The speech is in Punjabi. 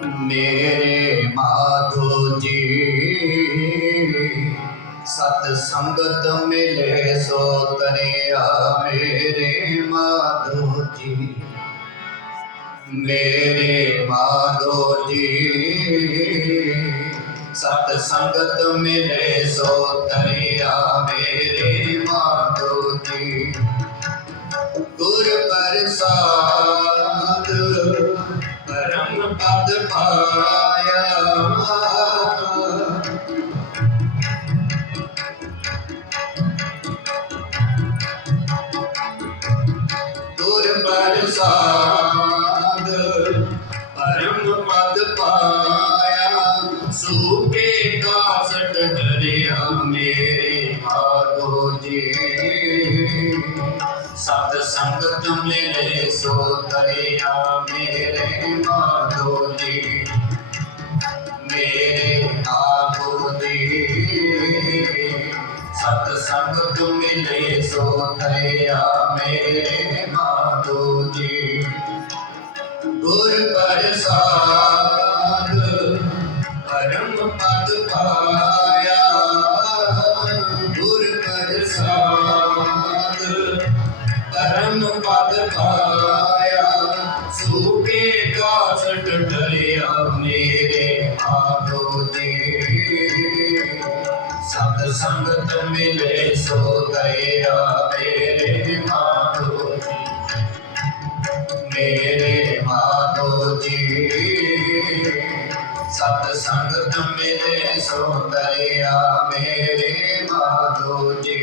ਮੇਰੇ ਮਾਧੋ ਜੀ, ਸਤ ਸੰਗਤ ਮਿਲੇ ਸੋ ਤਨਿਆ ਮੇਰੇ ਮਾਧੋ ਜੀ। ਮੇਰੇ ਮਾਧੋ ਜੀ, ਸਤ ਸੰਗਤ ਮਿਲੇ ਸੋ ਤਰਿਆ ਮੇਰੇ ਮਾਧੋ ਜੀ। ਗੁਰ ਪ੍ਰਸਾਦ ਪਰਮ ਪਦ ਪਾਇਆ ਗੁਰ ਪ੍ਰਸਾਦ ਪਰਮ ਪਦ ਪਾਇਆ। ਸੂਪੇ ਕਾਸਟ ਹਰਿਆ ਮੇਰੇ ਮਾਧੋ ਜੀ। ਸਤ ਸੰਗਤ ਮਿਲੇ ਸੋ ਤਰਿਆ ਮੇਰੇ ਮਾਧੋ ਜੀ। ਮੇਰੇ ਆਗੋ ਦੀ ਸਤ ਸੰਗਤ ਮਿਲੇ ਸੋ ਤਰਿਆ ਮੇਰੇ ਮਾਧੋ ਜੀ। ਗੁਰ ਪ੍ਰਸਾਦ, ਪਰਮ ਪਦ ਪਾਇਆ। ਗੁਰ ਪ੍ਰਸਾਦ ਧਰਮ ਪਦ ਪਾਇਆ ਸੂਕੇ ਕਾਸਟ ਡਰਿਆ ਮੇਰੇ ਆਦੋ ਜੀ ਸਤ ਸੰਗਤ ਮਿਲੇ ਸੋ ਦਇਆ ਮੇਰੇ ਮਾਧੋ ਮੇਰੇ ਮਾਧੋ ਜੀ ਸਤ ਸੰਗਤ ਮਿਲੇ ਸੋ ਦਇਆ ਮੇਰੇ ਮਾਧੋ ਜੀ